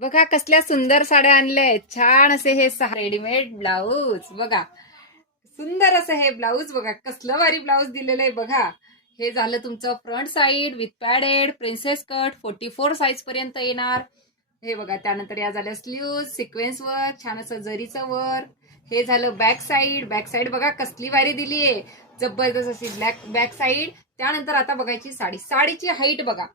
बघा कसल्या सुंदर साड्या आणल्या छान असे हे 6 रेडीमेड ब्लाऊज बघा. सुंदर असं हे ब्लाऊज बघा, कसलं भारी ब्लाऊज दिलेलं आहे बघा. हे झालं तुमचं front side with padded princess cut 44 size पर्यंत येणार. हे बघा, त्यानंतर या झाल्या स्लीव्ज सिक्वेन्स वर छान असं जरीचं वर. हे झालं बॅक साईड बघा कसली भारी दिली आहे, जबरदस्त अशी ब्लॅक बॅक साईड. त्यानंतर आता बघायची साडी. साडीची हाईट बघा,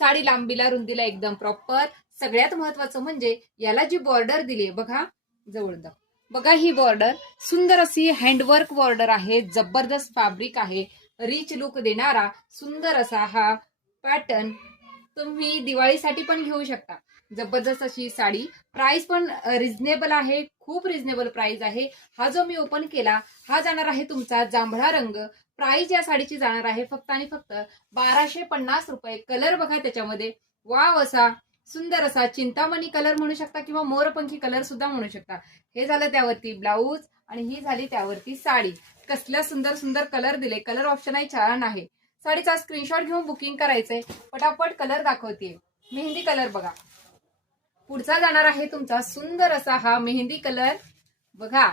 साडी लांबीला रुंदीला एकदम प्रॉपर. सगळ्यात महत्वाचं म्हणजे याला जी बॉर्डर दिली बघा, जवळ बघा ही बॉर्डर सुंदर अशी हँडवर्क बॉर्डर आहे, जबरदस्त फॅब्रिक आहे, रिच लुक देणारा सुंदर असा हा पॅटर्न. तुम्ही दिवाळीसाठी पण घेऊ शकता. जबरदस्त अशी साडी. प्राइस पण रिझनेबल आहे, खूप रिझनेबल प्राइस आहे. हा जो मी ओपन केला हा जाणार आहे तुमचा जांभळा रंग. प्राइस या साडीची जाणार आहे फक्त आणि फक्त 1250 रुपये. कलर बघा त्याच्यामध्ये वाव असा सुंदर असा चिंतामणी कलर म्हणू शकता किंवा मोरपंखी कलर सुद्धा म्हणू शकता. हे झालं त्यावरती ब्लाऊज आणि ही झाली त्यावरती साडी. कसल्या सुंदर सुंदर कलर दिले. कलर ऑप्शन आहे छान आहे. साडीचा स्क्रीनशॉट घेऊन बुकिंग करायचंय. पटापट कलर दाखवते. मेहंदी कलर बघा, पुढचा जाणार आहे तुमचा सुंदर असा हा मेहंदी कलर बघा.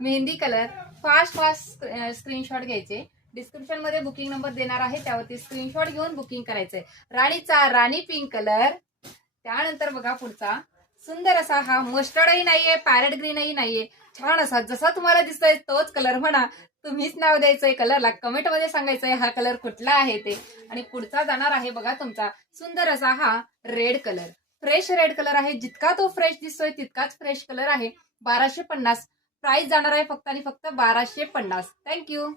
Mehndi colour fast fast screenshot घ्यायचे. डिस्क्रिप्शन मध्ये बुकिंग नंबर देणार आहे, त्यावरती स्क्रीनशॉट घेऊन बुकिंग करायचंय. राणीचा राणी पिंक कलर. त्यानंतर बघा पुढचा सुंदर असा हा मस्टर्डही नाहीये पॅरेट ग्रीनही नाहीये, छान असा जसा तुम्हाला दिसतोय तोच कलर म्हणा. तुम्हीच नाव द्यायचंय कलरला, कमेंट मध्ये सांगायचंय हा कलर कुठला आहे ते. आणि पुढचा जाणार आहे बघा तुमचा सुंदर असा हा red colour. Fresh red colour आहे, जितका तो फ्रेश दिसतोय तितकाच फ्रेश कलर आहे. 1250 प्राइस जाणार आहे फक्त आणि फक्त 1250. थँक्यू.